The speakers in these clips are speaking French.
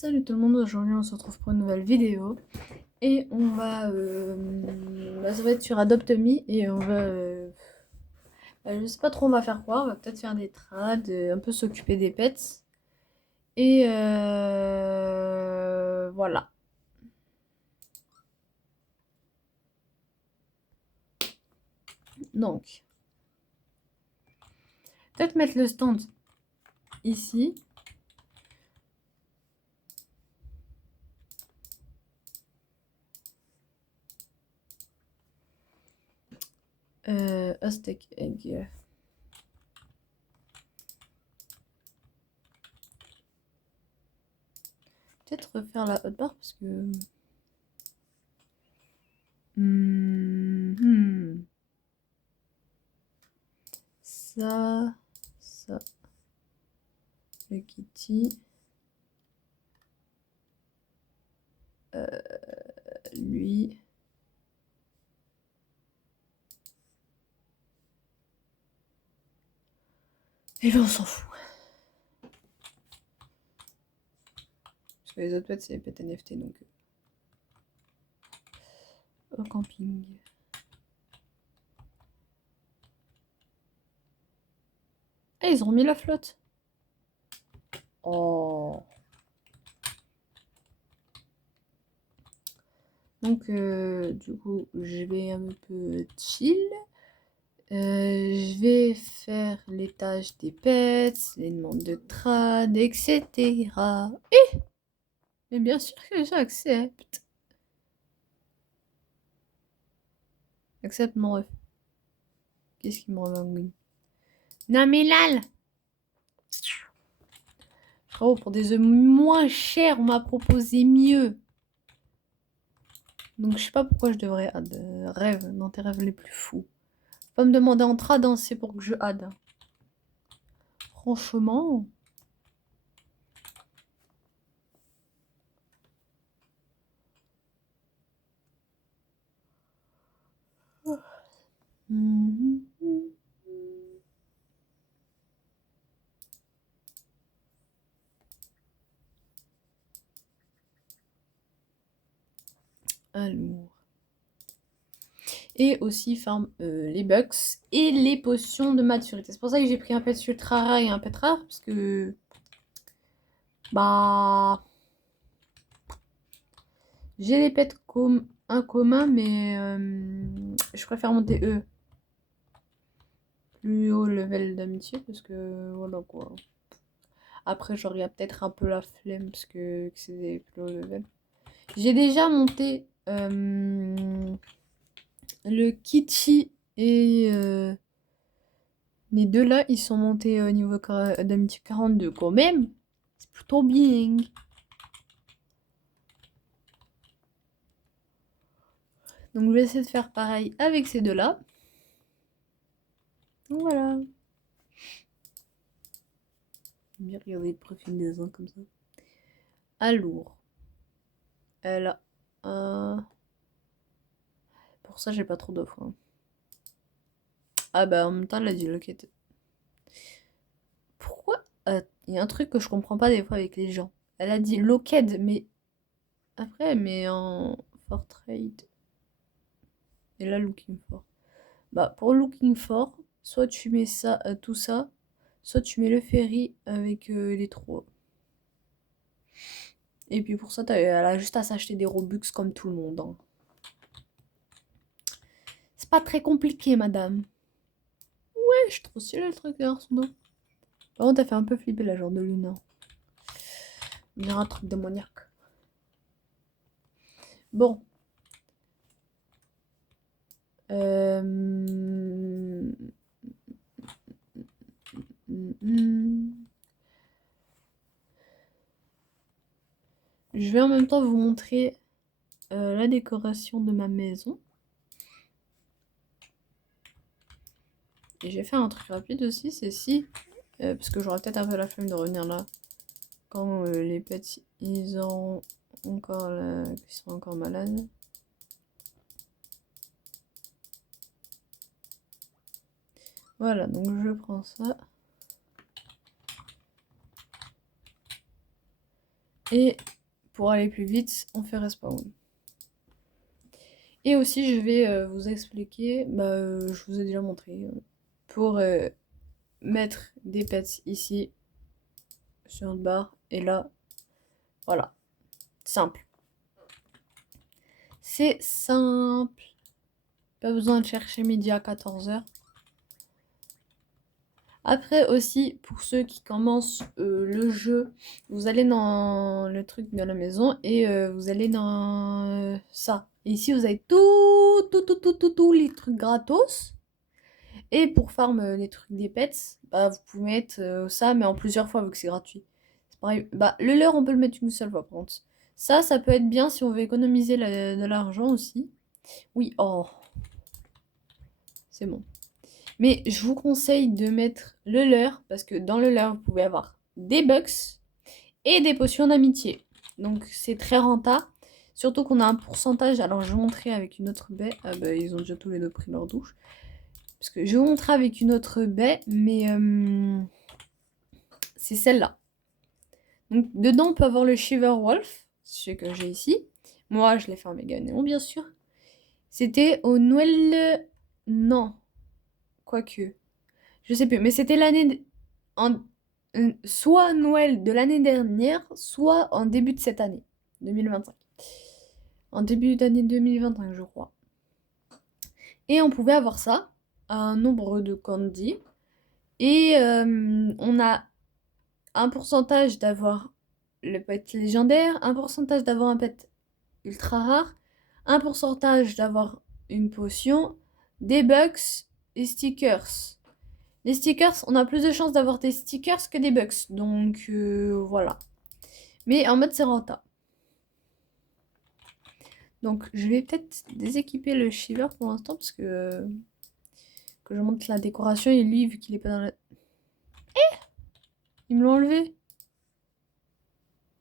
Salut tout le monde, aujourd'hui on se retrouve pour une nouvelle vidéo et on va, ça va être sur Adopt Me et on va, je sais pas trop on va faire quoi, on va peut-être faire des trades, un peu s'occuper des pets et voilà. Donc, peut-être mettre le stand ici. Aztec Egg. Peut-être refaire la hotbar parce que... Ça, le kitty, lui. Et ben on s'en fout. Parce que les autres pets c'est les pets NFT donc... Au camping. Ah, ils ont mis la flotte. Oh. Donc, du coup, je vais un peu chill. Je vais faire les tâches des pets, les demandes de trad, etc. Mais bien sûr que j'accepte. Accepte mon ref. Qu'est-ce qui me remet? Non mais lal. Frérot, pour des œufs moins chers, on m'a proposé mieux. Donc je sais pas pourquoi je devrais rêve, dans tes rêves les plus fous. Pas me demander en trad, hein, c'est pour que je add. Franchement. Alors. Et aussi farm les bucks et les potions de maturité. C'est pour ça que j'ai pris un pet ultra rare et un pet rare. Parce que. Bah. J'ai les pets communs, mais je préfère monter eux. Plus haut level d'amitié. Parce que voilà quoi. Après, j'aurais peut-être un peu la flemme parce que c'est des plus haut level. J'ai déjà monté le Kichi et les deux là, ils sont montés au niveau d'amitié 42 quand même. C'est plutôt bien. Donc je vais essayer de faire pareil avec ces deux là. Donc voilà. Bien regarder le profil des uns comme ça. Alors. Elle a un... Pour ça, j'ai pas trop d'offres. Hein. Ah bah en même temps, elle a dit loquette. Pourquoi il y a un truc que je comprends pas des fois avec les gens. Elle a dit locked, mais après, elle met en for trade. Et là, looking for. Bah, pour looking for, soit tu mets ça, tout ça, soit tu mets le ferry avec les trois. Et puis pour ça, elle a juste à s'acheter des Robux comme tout le monde. Hein. C'est pas très compliqué, madame. Ouais, je trouve stylé le truc derrière son dos. Par contre, t'as fait un peu flipper la genre de Luna. On dirait un truc démoniaque. Bon. Euh... Je vais en même temps vous montrer la décoration de ma maison. Et j'ai fait un truc rapide aussi, c'est si, parce que j'aurais peut-être un peu la flemme de revenir là, quand les pets ils ont encore ils sont encore malades. Voilà, donc je prends ça. Et pour aller plus vite, on fait respawn. Et aussi, je vais vous expliquer, je vous ai déjà montré, pour mettre des pets ici, sur notre barre, et là, voilà. Simple. C'est simple. Pas besoin de chercher midi à 14h. Après aussi, pour ceux qui commencent le jeu, vous allez dans le truc de la maison et vous allez dans ça. Et ici, vous avez tous les trucs gratos. Et pour farm les trucs des pets, vous pouvez mettre ça, mais en plusieurs fois vu que c'est gratuit. C'est pareil. Le leurre, on peut le mettre une seule fois, par contre. Ça peut être bien si on veut économiser de l'argent aussi. Oui, oh, c'est bon. Mais je vous conseille de mettre le leurre, parce que dans le leurre, vous pouvez avoir des bucks et des potions d'amitié. Donc c'est très rentable. Surtout qu'on a un pourcentage. Alors je vais vous montrer avec une autre baie. Ah bah ils ont déjà tous les deux pris leur douche. Parce que je vais vous montrer avec une autre baie, mais c'est celle-là. Donc dedans on peut avoir le Shiver Wolf, ce que j'ai ici. Moi je l'ai fait en méga néon bien sûr. C'était au Noël... Non. Quoique. Je sais plus, mais c'était l'année... soit Noël de l'année dernière, soit en début de cette année, 2025. En début d'année 2025, je crois. Et on pouvait avoir ça, un nombre de candy. Et on a un pourcentage d'avoir le pet légendaire, un pourcentage d'avoir un pet ultra rare, un pourcentage d'avoir une potion, des bucks et stickers. Les stickers, on a plus de chances d'avoir des stickers que des bucks. Donc voilà. Mais en mode c'est rentable. Donc je vais peut-être déséquiper le Shiver pour l'instant parce que je montre la décoration et lui vu qu'il est pas dans la... Il me l'a enlevé.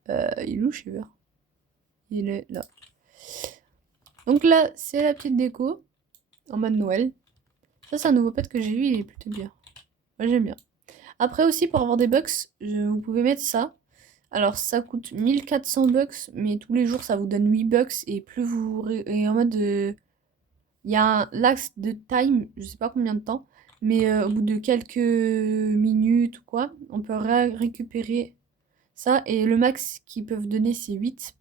Il est où Shiver? Il est là. Donc là c'est la petite déco en mode Noël. Ça c'est un nouveau pet que j'ai eu, il est plutôt bien. Moi j'aime bien. Après aussi pour avoir des bucks, vous pouvez mettre ça. Alors ça coûte 1400 bucks, mais tous les jours ça vous donne 8 bucks et plus vous... Et en mode... Il y a un lax de time, je sais pas combien de temps, mais au bout de quelques minutes ou quoi, on peut récupérer ça. Et le max qu'ils peuvent donner, c'est 8.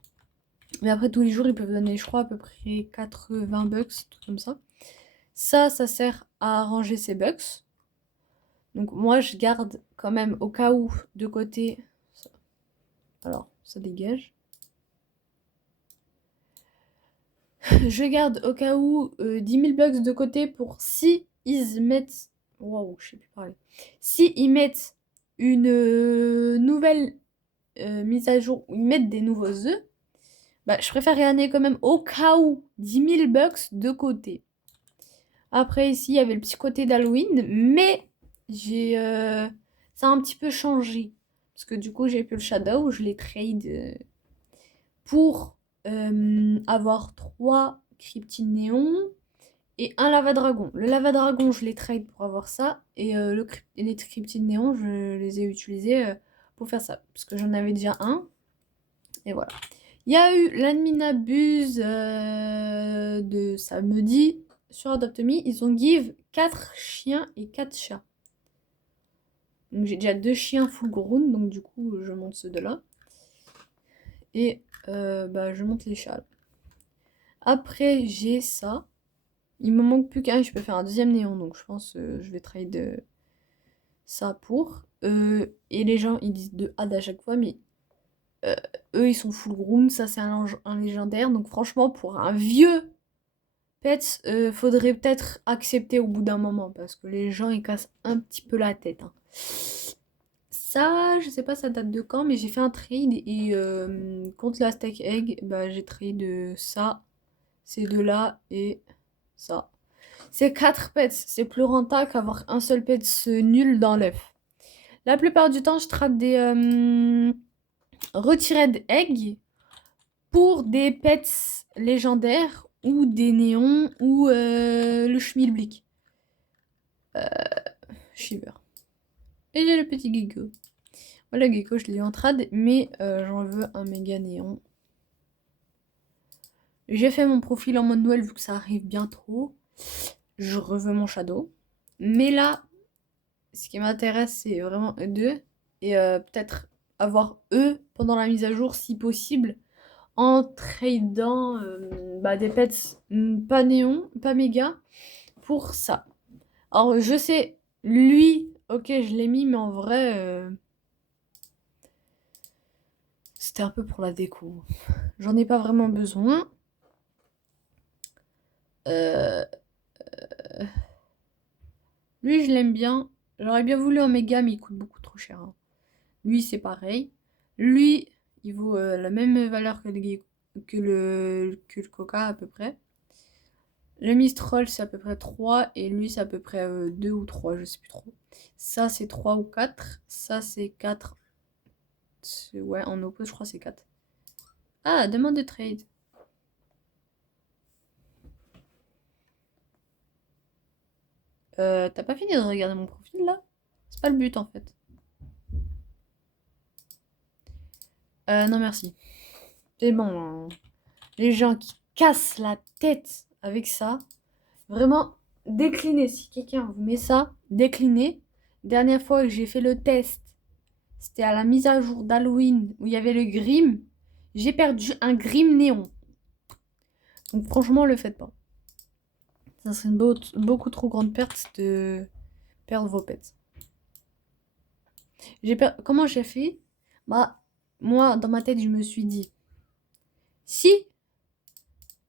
Mais après, tous les jours, ils peuvent donner, je crois, à peu près 80 bucks, tout comme ça. Ça sert à ranger ses bucks. Donc moi, je garde quand même au cas où de côté. Alors, ça dégage. Je garde au cas où 10 000 bucks de côté pour si ils mettent... Waouh, je sais plus parler. Si ils mettent une nouvelle mise à jour, ou ils mettent des nouveaux œufs, je préfère gagner quand même au cas où 10 000 bucks de côté. Après ici, il y avait le petit côté d'Halloween, mais j'ai... ça a un petit peu changé. Parce que du coup, j'ai plus le Shadow, je l'ai trade pour avoir 3 cryptines néons et un lava dragon. Le lava dragon, je l'ai trade pour avoir ça. Et les cryptines néons, je les ai utilisés pour faire ça. Parce que j'en avais déjà un. Et voilà. Il y a eu l'adminabuse de samedi sur Adopt Me. Ils ont give 4 chiens et 4 chats. Donc j'ai déjà 2 chiens full grown. Donc du coup, je monte ceux de là. Et je monte les chats. Après, j'ai ça. Il me manque plus qu'un, je peux faire un deuxième néon, donc je pense que je vais trade ça pour. Et les gens, ils disent de ad à chaque fois, mais eux, ils sont full groom, ça c'est un légendaire. Donc franchement, pour un vieux pet, faudrait peut-être accepter au bout d'un moment, parce que les gens, ils cassent un petit peu la tête. Hein. Ça, je sais pas ça date de quand, mais j'ai fait un trade et contre la Stack Egg, j'ai trade ça, ces deux-là et ça. C'est 4 pets, c'est plus rentable qu'avoir un seul pet nul dans l'œuf. La plupart du temps, je trade des retirés egg pour des pets légendaires ou des néons ou le schmilblick. Shiver. Et j'ai le petit Gigo. Voilà, Gecko, je l'ai eu en trad, mais j'en veux un méga néon. J'ai fait mon profil en mode Noël vu que ça arrive bientôt. Je reveux mon shadow. Mais là, ce qui m'intéresse, c'est vraiment E2. Et peut-être avoir E pendant la mise à jour si possible. En tradant des pets pas néon, pas méga, pour ça. Alors je sais, lui, ok, je l'ai mis, mais en vrai, c'était un peu pour la déco. J'en ai pas vraiment besoin. Euh, Lui, je l'aime bien. J'aurais bien voulu un méga, mais il coûte beaucoup trop cher, hein. Lui, c'est pareil. Lui, il vaut la même valeur que le Coca à peu près. Le Mistral, c'est à peu près 3 et lui, c'est à peu près 2 ou 3, je sais plus trop. Ça, c'est 3 ou 4. Ça, c'est 4. Ouais, en oppose, je crois que c'est 4. Ah, demande de trade. T'as pas fini de regarder mon profil là? C'est pas le but en fait. Non, merci. C'est bon, hein. Les gens qui cassent la tête avec ça, vraiment, déclinez. Si quelqu'un vous met ça, déclinez. Dernière fois que j'ai fait le test, c'était à la mise à jour d'Halloween où il y avait le Grim. J'ai perdu un Grim néon. Donc franchement, le faites pas. Ça serait une beaucoup trop grande perte de perdre vos pets. Comment j'ai fait? Bah, moi, dans ma tête, je me suis dit, si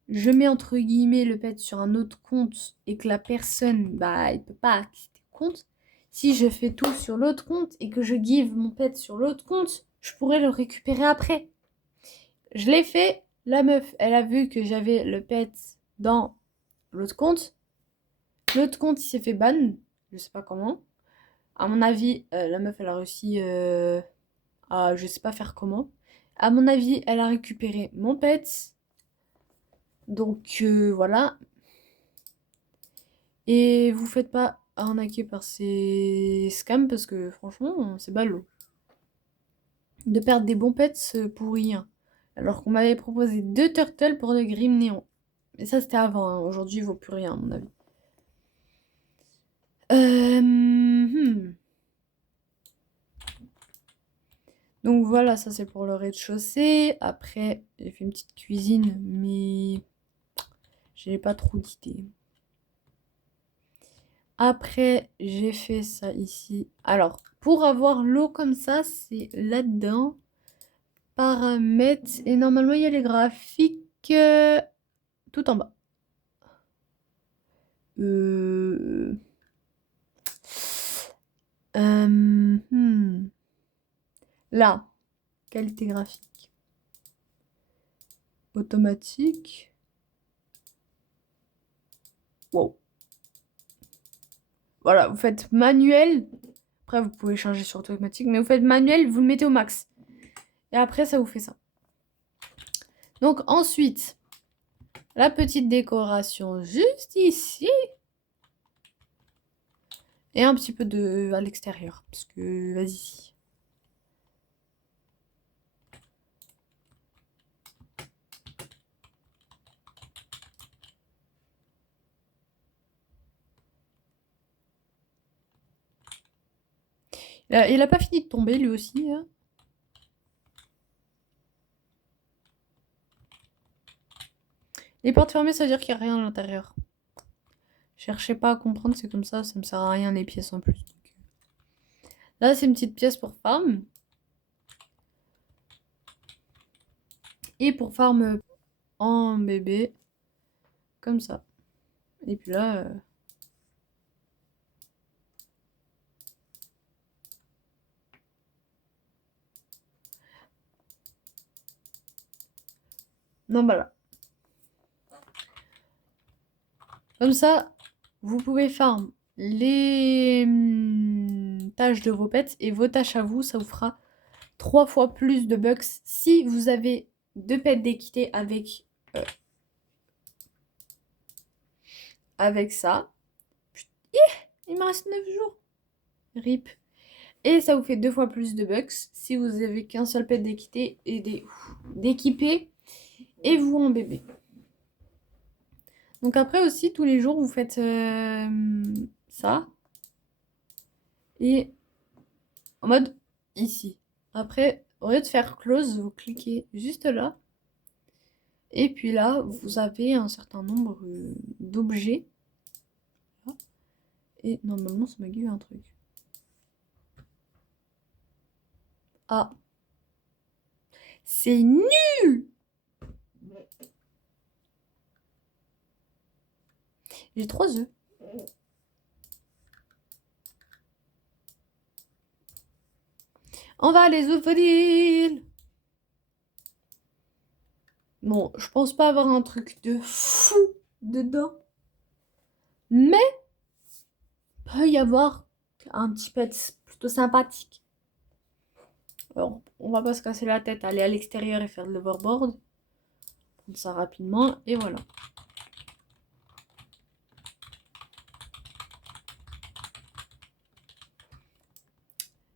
je mets entre guillemets le pet sur un autre compte et que la personne, bah, elle peut pas accéder au compte, si je fais tout sur l'autre compte et que je give mon pet sur l'autre compte, je pourrais le récupérer après. Je l'ai fait, la meuf, elle a vu que j'avais le pet dans l'autre compte. L'autre compte, il s'est fait ban, je sais pas comment. À mon avis, la meuf, elle a réussi à je sais pas faire comment. À mon avis, elle a récupéré mon pet. Donc voilà. Et vous faites pas arnaquer par ces scams parce que franchement, c'est ballot. De perdre des bons pets pour rien. Alors qu'on m'avait proposé 2 turtles pour le Grim Néon. Mais ça, c'était avant, hein. Aujourd'hui, il vaut plus rien, à mon avis. Donc voilà, ça c'est pour le rez-de-chaussée. Après, j'ai fait une petite cuisine, mais j'ai pas trop d'idées. Après, j'ai fait ça ici. Alors, pour avoir l'eau comme ça, c'est là-dedans. Paramètres. Et normalement, il y a les graphiques tout en bas. Euh... hmm. Là, qualité graphique. Automatique. Wow. Voilà, vous faites manuel. Après, vous pouvez changer sur automatique, mais vous faites manuel, vous le mettez au max. Et après, ça vous fait ça. Donc ensuite, la petite décoration juste ici. Et un petit peu de à l'extérieur. Parce que, vas-y. Il a pas fini de tomber, lui aussi, hein. Les portes fermées, ça veut dire qu'il n'y a rien à l'intérieur. Cherchez pas à comprendre, c'est comme ça me sert à rien les pièces en plus. Là, c'est une petite pièce pour farm. Et pour farm en bébé. Comme ça. Et puis là... Non, voilà. Comme ça, vous pouvez farm les tâches de vos pets. Et vos tâches à vous, ça vous fera 3 fois plus de bucks si vous avez 2 pets d'équité avec ça. Il me reste 9 jours. RIP. Et ça vous fait 2 fois plus de bucks si vous avez qu'un seul pet d'équité et d'équipé et vous en bébé. Donc après aussi, tous les jours, vous faites ça. Et en mode ici. Après, au lieu de faire close, vous cliquez juste là. Et puis là, vous avez un certain nombre d'objets. Et normalement, ça m'a guidé un truc. Ah. C'est nul! J'ai 3 œufs. On va les ouvrir! Bon, je pense pas avoir un truc de fou dedans. Mais, peut y avoir un petit pet plutôt sympathique. Alors, on va pas se casser la tête, aller à l'extérieur et faire de l'overboard. Prendre ça rapidement, et voilà.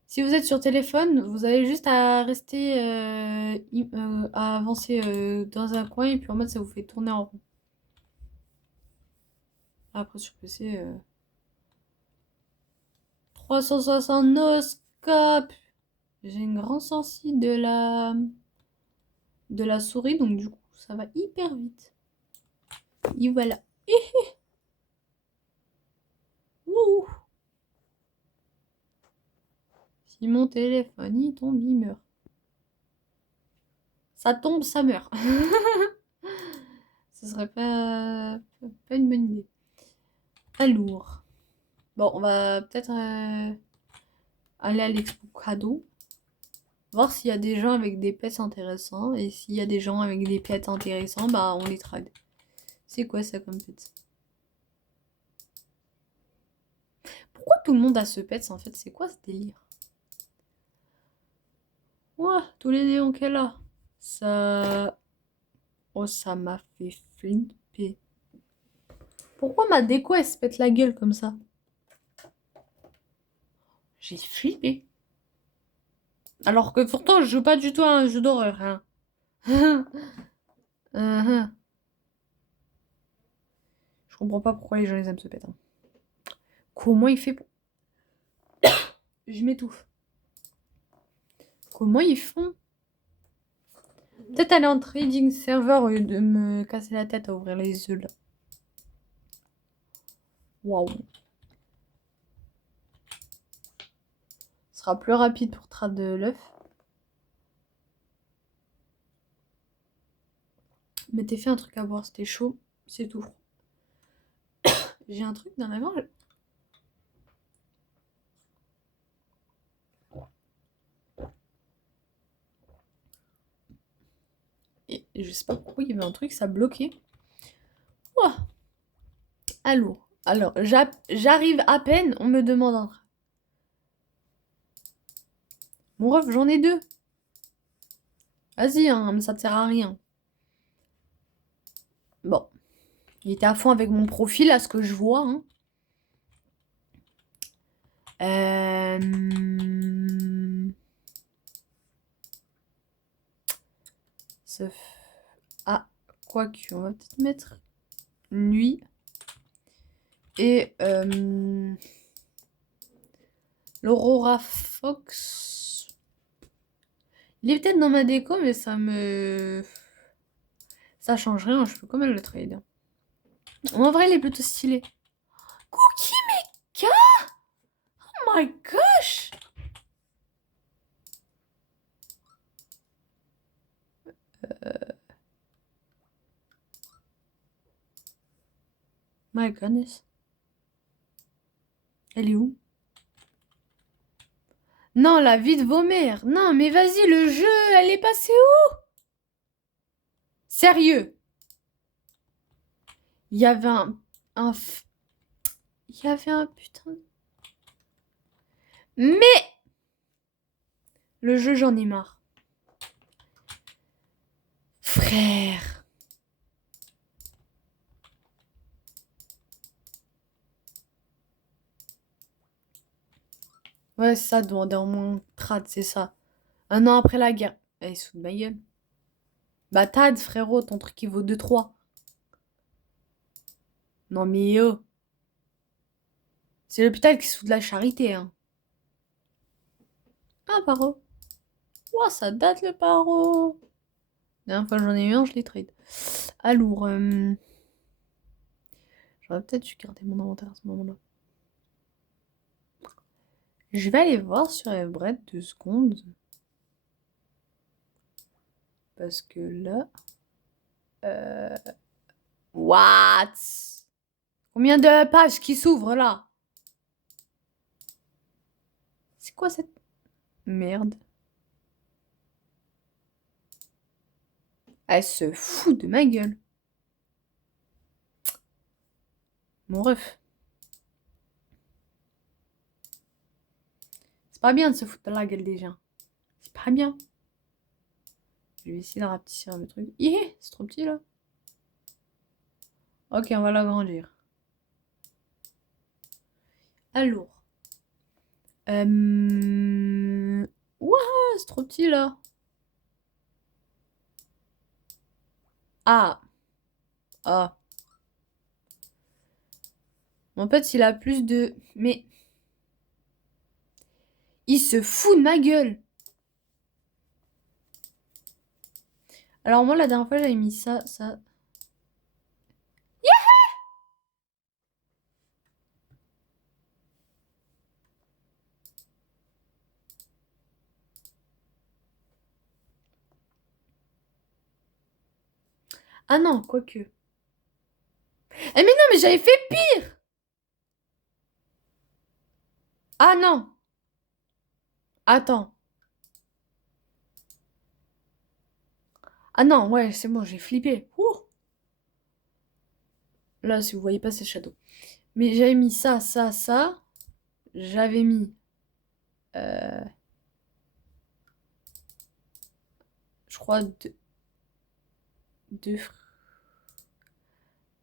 Si vous êtes sur téléphone, vous avez juste à rester, à avancer dans un coin, et puis en mode ça vous fait tourner en rond. Après sur PC, 360 no-scope. J'ai une grande sensi de la souris, donc du coup ça va hyper vite. Et voilà. Ouh. Si mon téléphone il tombe, il meurt. Ça tombe, ça meurt. Ce serait pas une bonne idée. Alors, bon, on va peut-être aller à l'expo cadeau. Voir s'il y a des gens avec des pets intéressants. Et s'il y a des gens avec des pets intéressants, bah on les trade. C'est quoi ça comme pet? Pourquoi tout le monde a ce pet en fait? C'est quoi ce délire? Ouah, tous les néons qu'elle a. Ça... Oh, ça m'a fait flipper. Pourquoi ma déco elle se pète la gueule comme ça? J'ai flippé. Alors que pourtant je joue pas du tout à un jeu d'horreur. Hein. Je comprends pas pourquoi les gens les aiment se péter. Hein. Comment il fait pour... Je m'étouffe. Comment ils font? Peut-être aller en trading server au lieu de me casser la tête à ouvrir les œufs là. Waouh. Ce sera plus rapide pour trade de l'œuf. Mais t'es fait un truc à boire, c'était chaud, c'est tout. J'ai un truc dans la gorge. Et je sais pas pourquoi il y avait un truc, ça bloquait. Ouah. Alors, j'arrive à peine, on me demande un truc. Mon ref, j'en ai 2. Vas-y, hein, mais ça te sert à rien. Bon. Il était à fond avec mon profil, à ce que je vois. Hein. Sauf... Ah, quoique, on va peut-être mettre lui. Et l'Aurora Fox. Il est peut-être dans ma déco, mais ça change rien, je peux quand même le trade. En vrai, il est plutôt stylé. Cookie Mecha! Oh my gosh! My goodness. Elle est où? Non, la vie de vos mères. Non, mais vas-y, le jeu, elle est passée où? Sérieux? Il y avait il y avait un putain... Mais le jeu, j'en ai marre. Frère. Ouais, c'est ça, demander en moins trad, c'est ça. Un an après la guerre. Eh, sous de ma gueule. Bah, Tad, frérot, ton truc il vaut 2-3. Non, mais oh. C'est l'hôpital qui se fout de la charité, hein. Ah, paro. Ouah, ça date le paro. La dernière fois que j'en ai eu un, je l'ai trade. Alors, j'aurais peut-être dû garder mon inventaire à ce moment-là. Je vais aller voir sur Everett 2 secondes. Parce que là... What? Combien de pages qui s'ouvrent là? C'est quoi cette merde? Elle se fout de ma gueule. Mon ref. C'est pas bien de se foutre de la gueule des gens. C'est pas bien. Je vais essayer de rapetisser le truc. C'est trop petit là. Ok, on va l'agrandir. Alors. Ouah, c'est trop petit là. Ah. Ah. En fait, il a plus de... Mais... Il se fout de ma gueule. Alors moi, la dernière fois, j'avais mis ça. Ah non, quoique. Eh mais non, mais j'avais fait pire. Ah non. Attends. Ah non, ouais, c'est bon, j'ai flippé. Ouh. Là, si vous voyez pas, c'est Shadow. Mais j'avais mis ça. J'avais mis... je crois deux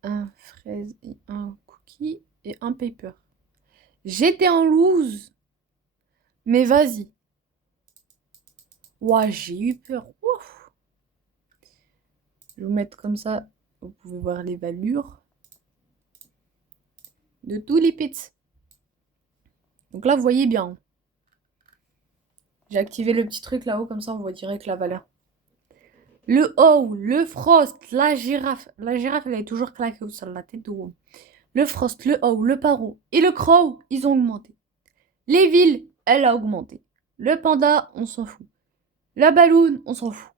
un fraise et un cookie et un paper. J'étais en loose. Mais vas-y. Ouah, j'ai eu peur. Ouf. Je vais vous mettre comme ça. Vous pouvez voir les valeurs de tous les pets. Donc là, vous voyez bien. J'ai activé le petit truc là-haut, comme ça on voit direct la valeur. Le haut, le frost, la girafe. La girafe, elle est toujours claquée au sol, la tête de haut. Le frost, le haut, le paro et le crow, ils ont augmenté. Les villes, elle a augmenté. Le panda, on s'en fout. La balloon, on s'en fout.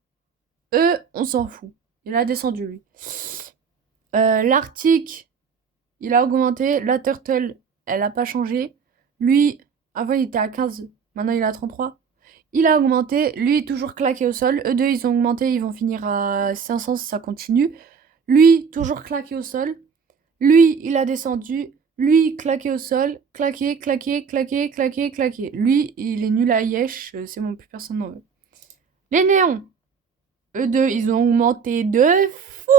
Eux, on s'en fout. Il a descendu, lui. L'Arctique, il a augmenté. La turtle, elle n'a pas changé. Lui, avant, il était à 15. Maintenant, il est à 33. Il a augmenté. Lui, toujours claqué au sol. Eux deux, ils ont augmenté. Ils vont finir à 500 si ça continue. Lui, toujours claqué au sol. Lui, il a descendu. Lui, claqué au sol. Claqué, claqué, claqué, claqué, claqué. Lui, il est nul à Yesh. C'est bon, plus personne n'en veut. Les néons. Eux deux, ils ont augmenté de fou.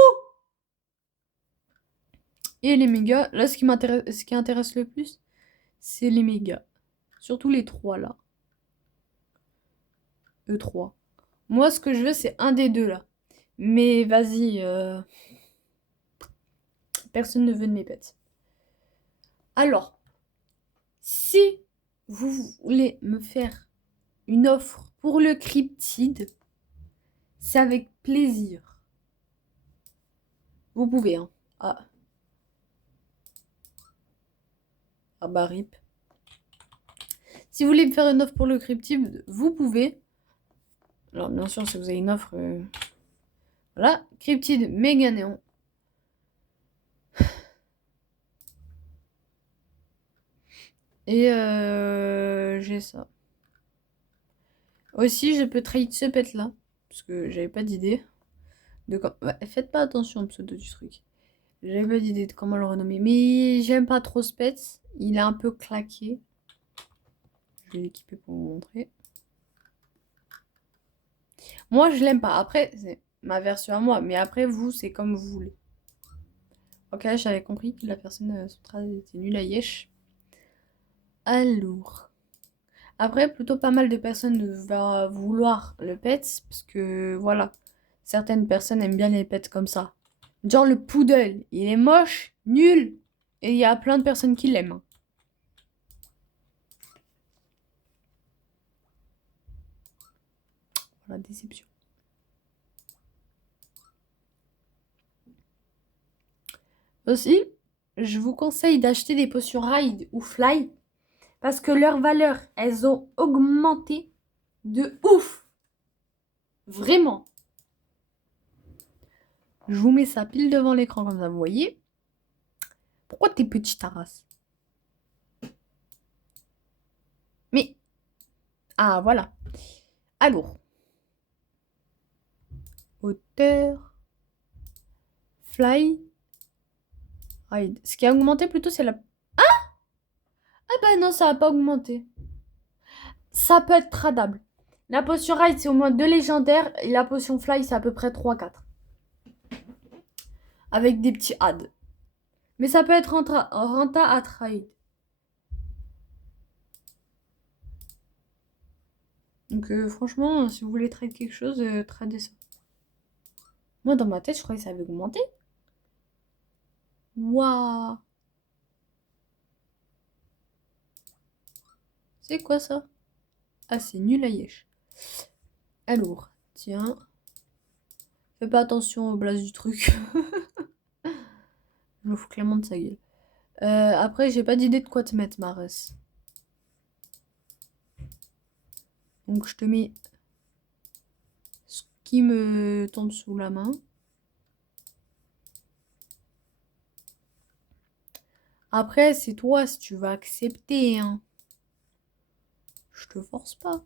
Et les mégas, là, ce qui intéresse le plus, c'est les mégas. Surtout les trois, là. E3. Moi, ce que je veux, c'est un des deux, là. Mais vas-y, personne ne veut de mes pets. Alors, si vous voulez me faire une offre pour le cryptide, c'est avec plaisir. Vous pouvez, hein. Ah bah rip. Si vous voulez me faire une offre pour le cryptide, vous pouvez. Alors bien sûr, si vous avez une offre... Voilà, cryptide méga néon. Et j'ai ça. Aussi, je peux trade ce pet là. Parce que j'avais pas d'idée. Faites pas attention au pseudo du truc. J'avais pas d'idée de comment le renommer. Mais j'aime pas trop ce pet. Il est un peu claqué. Je vais l'équiper pour vous montrer. Moi, je l'aime pas. Après, c'est ma version à moi. Mais après, vous, c'est comme vous voulez. Ok, j'avais compris que la personne son trade était nulle à yesh. Alors. Après, plutôt pas mal de personnes vont vouloir le pet, parce que voilà, certaines personnes aiment bien les pets comme ça. Genre le poodle, il est moche, nul, et il y a plein de personnes qui l'aiment. Voilà, déception. Aussi, je vous conseille d'acheter des potions Ride ou Fly, parce que leurs valeurs, elles ont augmenté de ouf. Vraiment. Je vous mets ça pile devant l'écran comme ça, vous voyez. Pourquoi t'es petit, ta race? Mais, ah voilà. Alors, hauteur, fly, ride. Ce qui a augmenté plutôt, c'est la... Ah bah non, ça a pas augmenté. Ça peut être tradable. La potion ride, c'est au moins 2 légendaires. Et la potion fly, c'est à peu près 3-4. Avec des petits adds. Mais ça peut être renta à trade. Donc franchement, si vous voulez trade quelque chose, tradez ça. Moi, dans ma tête, je croyais que ça avait augmenté. Waouh. C'est quoi ça? Ah, c'est nul à yesh. Alors, tiens. Fais pas attention au blaze du truc. Je me fous clairement de sa gueule. Après, j'ai pas d'idée de quoi te mettre, Mares. Donc, je te mets ce qui me tombe sous la main. Après, c'est toi si tu vas accepter. Hein. Je te force pas.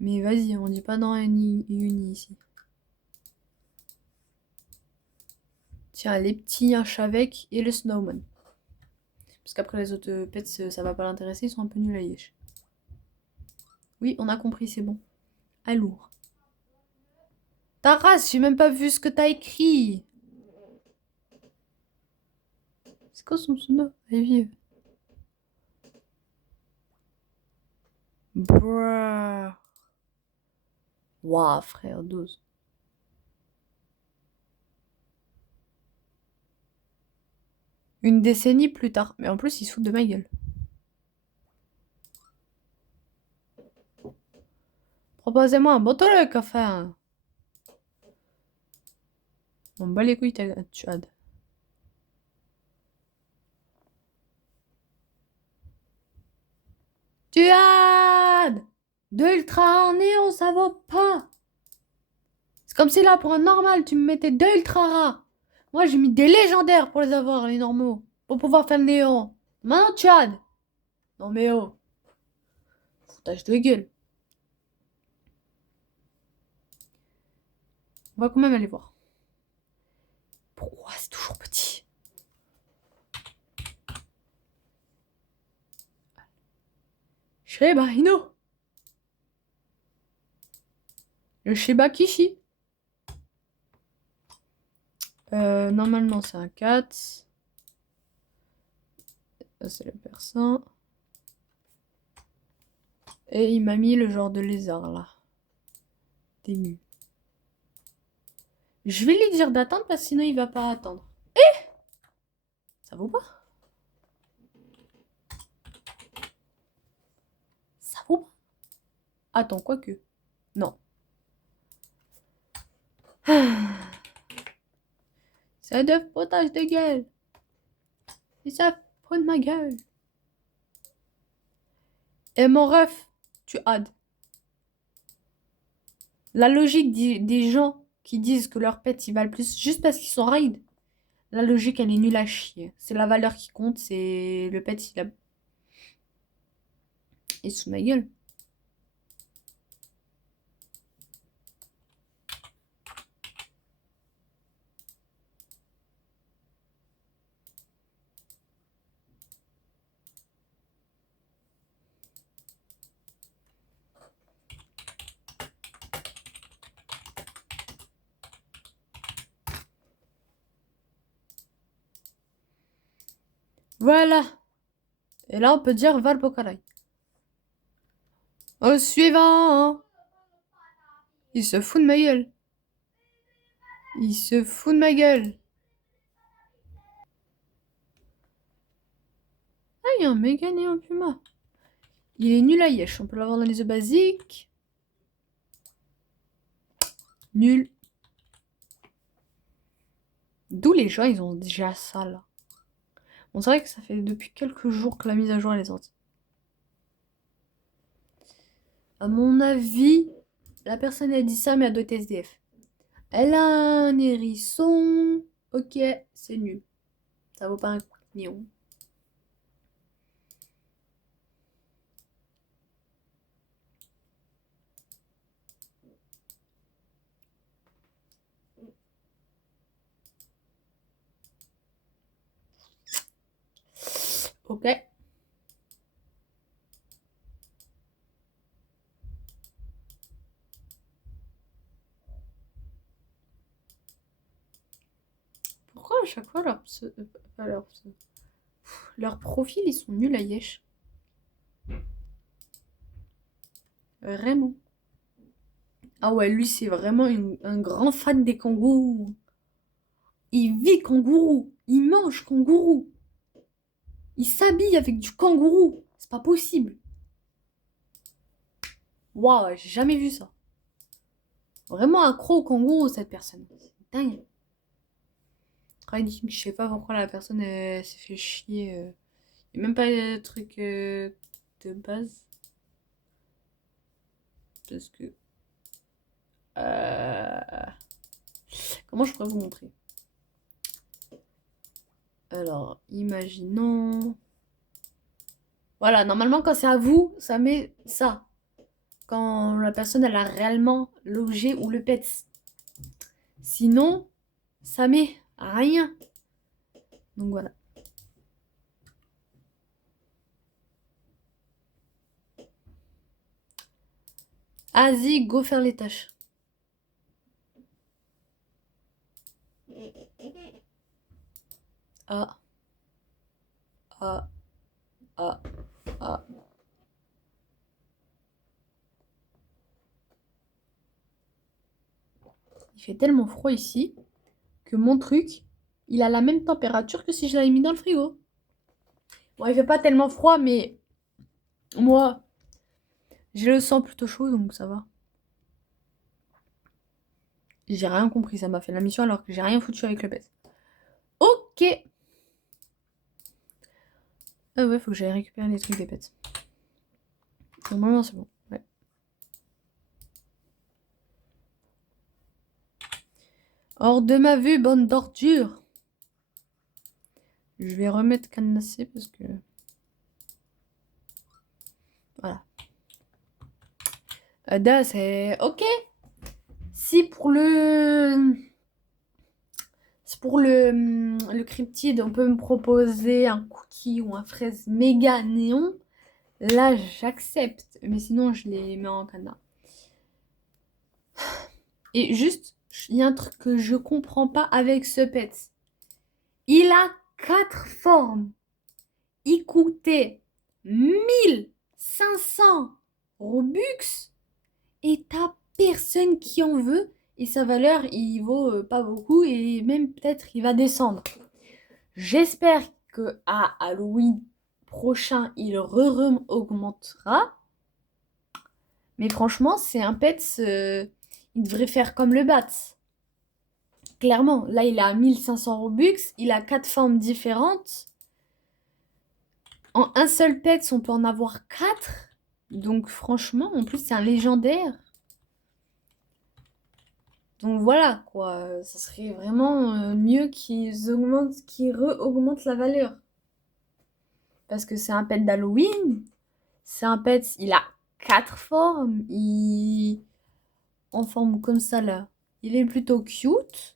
Mais vas-y, on dit pas dans Uni ici. Tiens, les petits avec et le snowman. Parce qu'après les autres pets, ça va pas l'intéresser, ils sont un peu nuls à yesh. Oui, on a compris, c'est bon. Alour. Ta race, j'ai même pas vu ce que t'as écrit. C'est quoi son pseudo? Elle est vive. Bruh. Waouh, frère, dose. Une décennie plus tard. Mais en plus, il se fout de ma gueule. Proposez-moi un bon truc, enfin. On bat les couilles, tu as. Tu as de ultra en néon, ça vaut pas. C'est comme si là, pour un normal, tu me mettais 2 ultra rares. Moi, j'ai mis des légendaires pour les avoir, les normaux. Pour pouvoir faire le néon. Maintenant, tu as. Non mais oh. Foutage de gueule. On va quand même aller voir. Pourquoi c'est toujours petit? Shiba Inu. Le Shiba Kishi. Normalement, c'est un 4. Ça, c'est le persan. Et il m'a mis le genre de lézard, là. Dému. Je vais lui dire d'attendre parce que sinon il va pas attendre. Ça vaut pas? Ça vaut pas? Attends, quoique. Non. Ça de potage de gueule. Et ça prend de ma gueule. Et mon ref, tu ad. La logique des gens qui disent que leurs pets ils valent plus juste parce qu'ils sont raid. La logique elle est nulle à chier. C'est la valeur qui compte, c'est le pet il a. Il se fout de ma gueule. Voilà. Et là, on peut dire Valpocaray. Au suivant. Il se fout de ma gueule. Il se fout de ma gueule. Ah, il y a un méga néon puma. Il est nul à Yesh. On peut l'avoir dans les œufs basiques. Nul. D'où les gens, ils ont déjà ça, là. Bon, c'est vrai que ça fait depuis quelques jours que la mise à jour, elle est sortie. À mon avis, la personne a dit ça, mais elle doit être SDF. Elle a un hérisson. Ok, c'est nul. Ça vaut pas un néon. Ok. Pourquoi à chaque fois leur profil, ils sont nuls à Yesh. Vraiment. Ah ouais, lui, c'est vraiment un grand fan des kangourous. Il vit kangourou. Il mange kangourou. Il s'habille avec du kangourou. C'est pas possible. Waouh, j'ai jamais vu ça. Vraiment accro au kangourou, cette personne. C'est dingue. Je sais pas pourquoi la personne s'est fait chier. Il n'y a même pas de truc de base. Parce que. Comment je pourrais vous montrer? Alors, imaginons. Voilà, normalement, quand c'est à vous, ça met ça. Quand la personne, elle a réellement l'objet ou le pet. Sinon, ça met rien. Donc voilà. Vas-y, go faire les tâches. Ah. Ah. Ah. Ah. Il fait tellement froid ici que mon truc, il a la même température que si je l'avais mis dans le frigo. Bon, il fait pas tellement froid, mais moi, je le sens plutôt chaud, donc ça va. J'ai rien compris, ça m'a fait la mission alors que j'ai rien foutu avec le pet. Ok. Ah ouais, faut que j'aille récupérer les trucs des pets. Normalement, c'est bon. Ouais. Hors de ma vue, bande d'ordures. Je vais remettre cadenassé parce que... Voilà. Ada, c'est ok. Si pour le... Pour le cryptide, on peut me proposer un cookie ou un fraise méga néon. Là, j'accepte. Mais sinon, je les mets en cadenas. Et juste, il y a un truc que je comprends pas avec ce pet. Il a 4 formes. Il coûtait 1500 Robux. Et t'as personne qui en veut. Et sa valeur, il vaut pas beaucoup. Et même peut-être il va descendre. J'espère que à Halloween prochain, il augmentera. Mais franchement, c'est un pet, il devrait faire comme le Bats. Clairement, là, il a 1500 Robux, il a 4 formes différentes. En un seul pet, on peut en avoir 4. Donc franchement, en plus, c'est un légendaire. Donc voilà, quoi. Ça serait vraiment mieux qu'ils re-augmentent la valeur. Parce que c'est un pet d'Halloween. C'est un pet, il a 4 formes. En forme comme ça, là. Il est plutôt cute.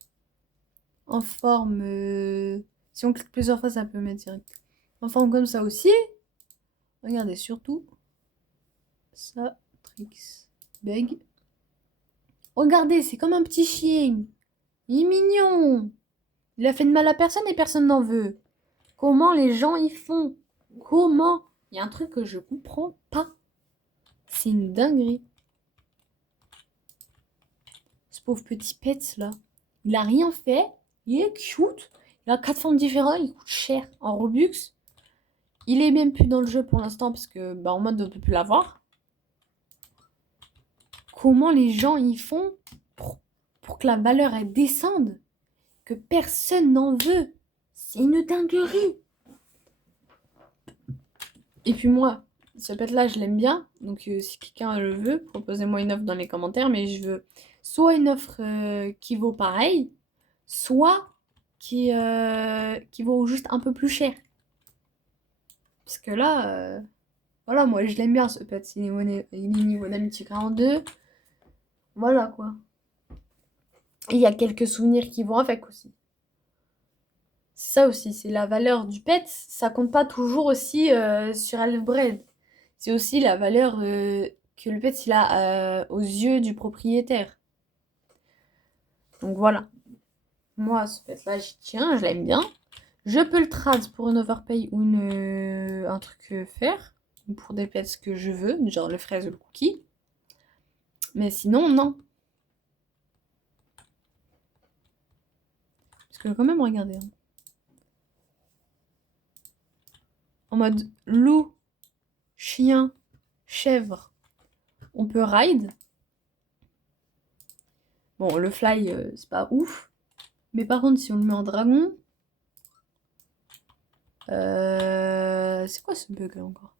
En forme... Si on clique plusieurs fois, ça peut mettre direct. En forme comme ça aussi. Regardez, surtout. Ça, Trix. Beg. Regardez, c'est comme un petit chien. Il est mignon. Il a fait de mal à personne et personne n'en veut. Comment les gens y font? Comment Il y a un truc que je comprends pas. C'est une dinguerie. Ce pauvre petit pet là. Il a rien fait. Il est cute. Il a 4 formes différentes. Il coûte cher. En Robux. Il est même plus dans le jeu pour l'instant parce que en mode on peut plus l'avoir. Comment les gens y font pour que la valeur elle descende, que personne n'en veut. C'est une dinguerie. Et puis moi, ce pet là je l'aime bien. Donc si quelqu'un le veut, proposez-moi une offre dans les commentaires. Mais je veux soit une offre qui vaut pareil, soit qui vaut juste un peu plus cher. Parce que là, voilà, moi je l'aime bien ce pet. Il est niveau d'amitié 42. Voilà quoi. Et il y a quelques souvenirs qui vont avec aussi. C'est ça aussi, c'est la valeur du pet. Ça compte pas toujours aussi sur Halfbred. C'est aussi la valeur que le pet il a aux yeux du propriétaire. Donc voilà. Moi, ce pet là, j'y tiens, je l'aime bien. Je peux le trad pour une overpay ou un truc faire. Ou pour des pets que je veux, genre le fraise ou le cookie. Mais sinon, non. Parce que quand même, regardez. Hein. En mode loup, chien, chèvre, on peut ride. Bon, le fly, c'est pas ouf. Mais par contre, si on le met en dragon... c'est quoi ce bug là encore?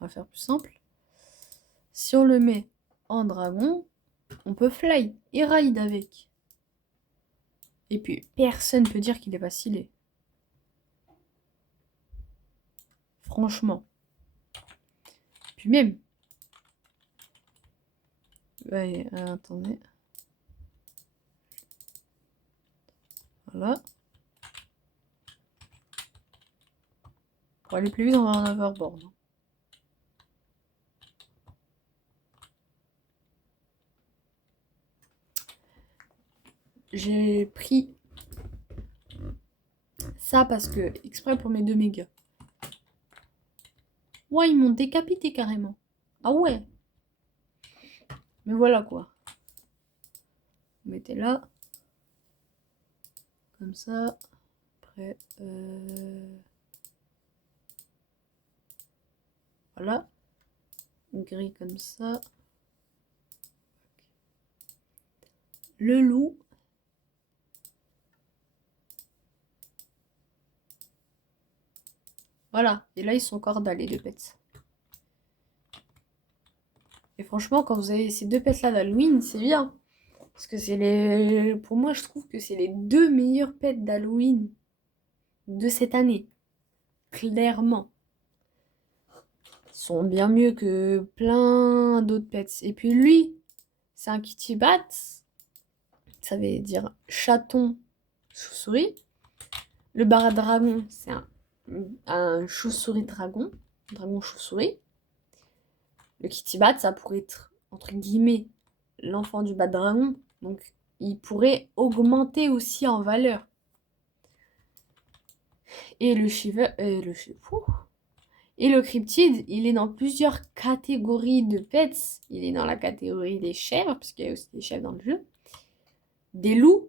On va faire plus simple. Si on le met en dragon, on peut fly et ride avec. Et puis, personne peut dire qu'il est pas stylé. Franchement. Puis même... Ouais, attendez. Voilà. Pour aller plus vite, on va en overboard. J'ai pris ça parce que, exprès pour mes 2 mégas. Ouais, ils m'ont décapité carrément. Ah ouais. Mais voilà quoi. Vous mettez là. Comme ça. Après, voilà. Gris comme ça. Le loup. Voilà. Et là, ils sont corda, les 2 pets. Et franchement, quand vous avez ces 2 pets-là d'Halloween, c'est bien. Parce que c'est les... Pour moi, je trouve que c'est les 2 meilleurs pets d'Halloween de cette année. Clairement. Ils sont bien mieux que plein d'autres pets. Et puis lui, c'est un kitty bat. Ça veut dire chaton chauve-souris. Le baradragon, c'est un chauve-souris dragon. Dragon chauve-souris. Le kitty bat, ça pourrait être, entre guillemets, l'enfant du bat dragon. Donc, il pourrait augmenter aussi en valeur. Et le shiver... Et le cryptide, il est dans plusieurs catégories de pets. Il est dans la catégorie des chèvres, parce qu'il y a aussi des chèvres dans le jeu. Des loups,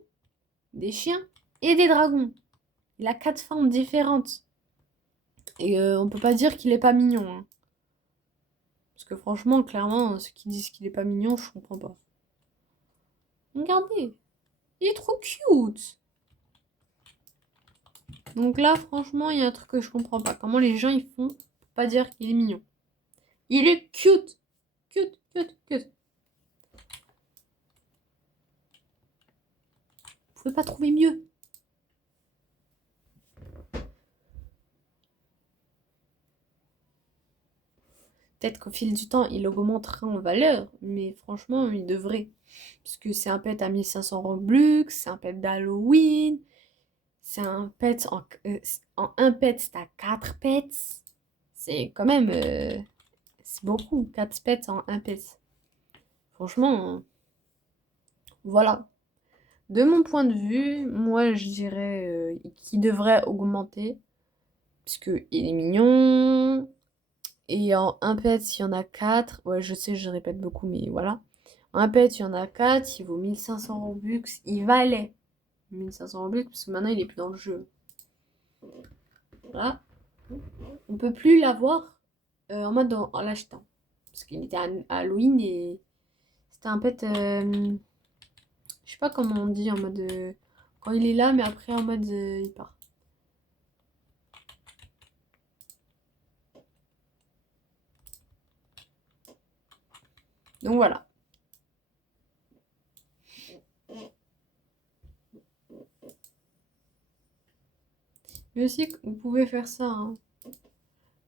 des chiens et des dragons. Il a 4 formes différentes. Et on peut pas dire qu'il est pas mignon. Hein. Parce que franchement, clairement, ceux qui disent qu'il est pas mignon, je comprends pas. Regardez, il est trop cute. Donc là, franchement, il y a un truc que je comprends pas. Comment les gens ils font pour pas dire qu'il est mignon. Il est cute. Cute, cute, cute. Vous pouvez pas trouver mieux. Peut-être qu'au fil du temps, il augmentera en valeur, mais franchement, il devrait. Parce que c'est un pet à 1500 Robux, c'est un pet d'Halloween, c'est un pet en un pet, t'as 4 pets. C'est quand même... c'est beaucoup, 4 pets en un pet. Franchement, voilà. De mon point de vue, moi je dirais qu'il devrait augmenter. Puisque il est mignon. Et en un pet, il y en a 4. Ouais, je sais, je répète beaucoup, mais voilà. En un pet, il y en a 4. Il vaut 1500 Robux. Il valait 1500 Robux, parce que maintenant, il est plus dans le jeu. Voilà. On peut plus l'avoir en mode en l'achetant. Parce qu'il était à Halloween et c'était un pet. Je sais pas comment on dit en mode. Quand il est là, mais après en mode il part. Donc voilà. Mais aussi, vous pouvez faire ça. Hein.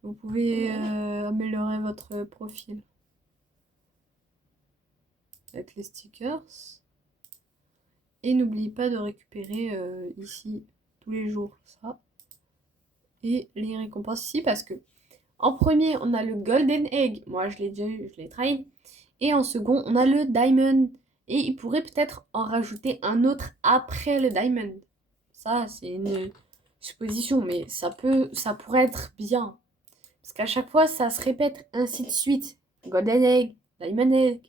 Vous pouvez améliorer votre profil avec les stickers. Et n'oubliez pas de récupérer ici tous les jours ça. Et les récompenses ici parce que en premier, on a le Golden Egg. Moi, je l'ai déjà eu, je l'ai trahi. Et en second, on a le Diamond. Et il pourrait peut-être en rajouter un autre après le Diamond. Ça, c'est une supposition, mais ça pourrait être bien. Parce qu'à chaque fois, ça se répète ainsi de suite. Golden Egg, Diamond Egg,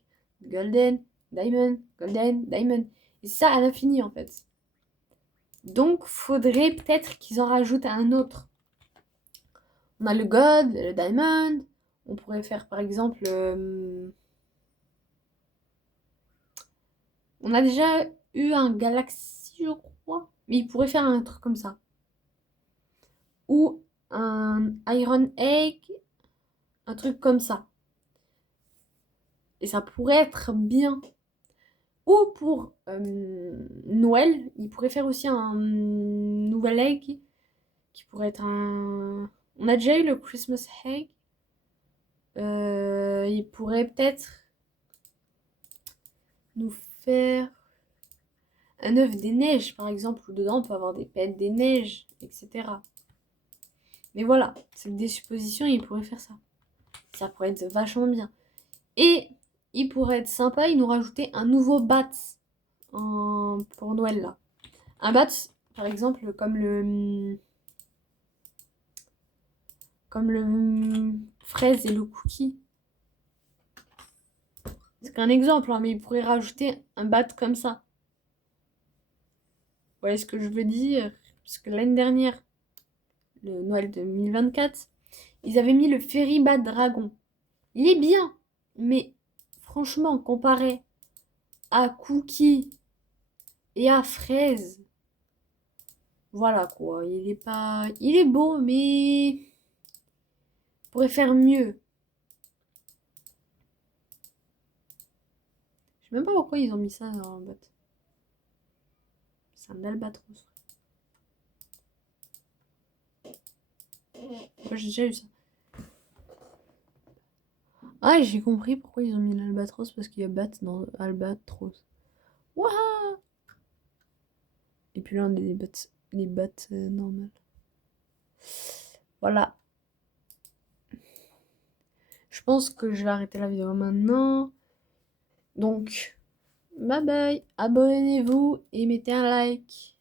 Golden, Diamond, Golden, Diamond. Et ça à l'infini, en fait. Donc, faudrait peut-être qu'ils en rajoutent un autre. On a le Gold, le Diamond. On pourrait faire, par exemple... on a déjà eu un Galaxy, je crois. Mais il pourrait faire un truc comme ça. Ou un Iron Egg. Un truc comme ça. Et ça pourrait être bien. Ou pour Noël, il pourrait faire aussi un nouvel egg qui pourrait être un... On a déjà eu le Christmas egg. Il pourrait peut-être nous faire un œuf des neiges, par exemple, où dedans on peut avoir des pets des neiges, etc. Mais voilà, c'est des suppositions, il pourrait faire ça. Ça pourrait être vachement bien. Et il pourrait être sympa, il nous rajouter un nouveau bat pour Noël là. Un bat, par exemple, comme le fraise et le cookie. C'est qu'un exemple, hein, mais il pourrait rajouter un bat comme ça. Vous voyez ce que je veux dire? Parce que l'année dernière, le Noël 2024, ils avaient mis le Fairy Bat Dragon. Il est bien, mais franchement, comparé à Cookie et à Fraise, voilà quoi, il est pas... Il est beau, mais... Il pourrait faire mieux. Je sais même pas pourquoi ils ont mis ça dans le bot. C'est un albatros. Moi j'ai déjà eu ça. Ah, j'ai compris pourquoi ils ont mis l'albatros, parce qu'il y a bat dans albatros. Waouh! Et puis là, on a les battes normales. Voilà. Je pense que je vais arrêter la vidéo maintenant. Donc, bye bye. Abonnez-vous et mettez un like.